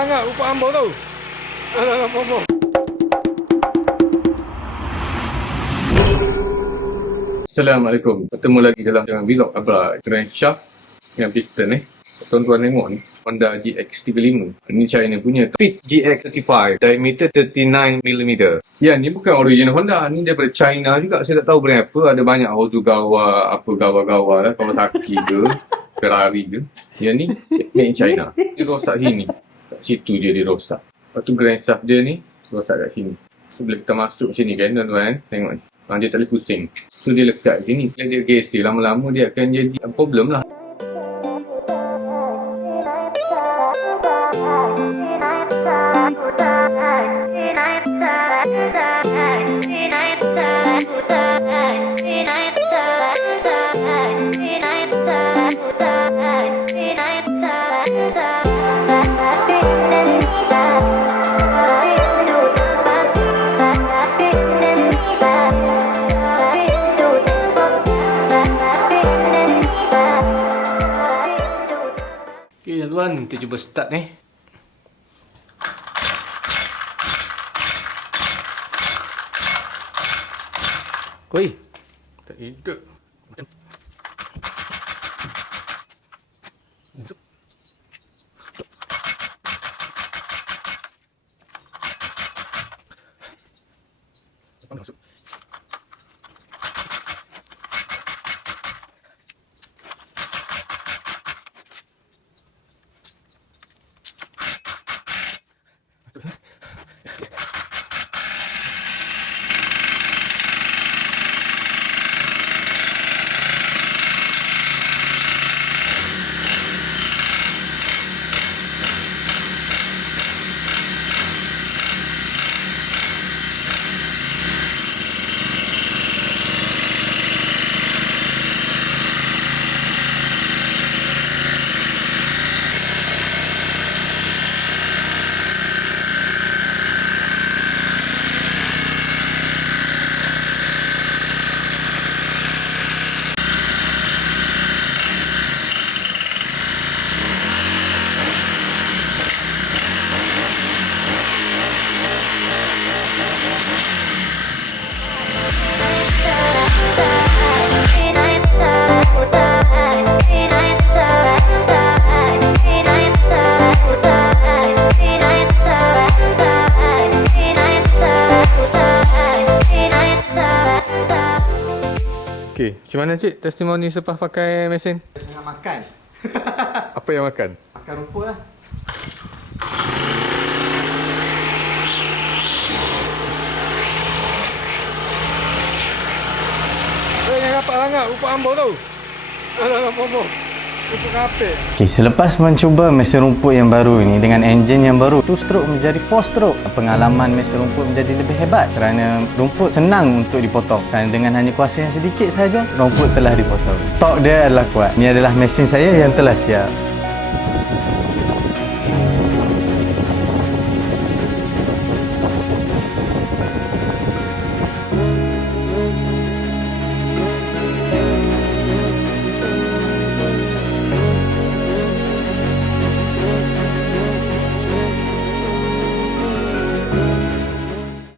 sangat rupa hamba tu. Alah, apa-apa. Assalamualaikum. Bertemu lagi dalam vlog Abra crankshaft yang piston ni. Tuan-tuan tengok ni, Honda GX35. Ini China punya. Fit GX35, diameter 39mm. Ya, ni bukan original Honda, ni daripada China juga. Saya tak tahu brand apa. Ada banyak Ozugawa, apa gawa-gawa lah, Kawasaki ke, Ferrari ke. Yang ni made in China. Dia rosak sini. Kat situ je dia rosak. Lepas tu crankshaft dia ni rosak kat sini. So, bila kita masuk sini kan tuan-tuan, tengok ni. Dia tak boleh pusing. So dia lekat sini. Bila dia gesir lama-lama dia akan jadi problem lah. Okay tuan, kita cuba start ni. Koi, tak hidup. Masuk. Okay, macam mana cik testimoni selepas pakai mesin? Tengah makan. Apa yang makan? Makan rumput lah. Yang rapat sangat rupa hamba tu. Alah, apa-apa. Rumput kapit. Okay, selepas mencuba mesin rumput yang baru ini dengan enjin yang baru, 2 stroke menjadi 4 stroke. Pengalaman mesin rumput menjadi lebih hebat kerana rumput senang untuk dipotong. Kerana dengan hanya kuasa yang sedikit sahaja, rumput telah dipotong. Torque dia adalah kuat. Ini adalah mesin saya yang telah siap.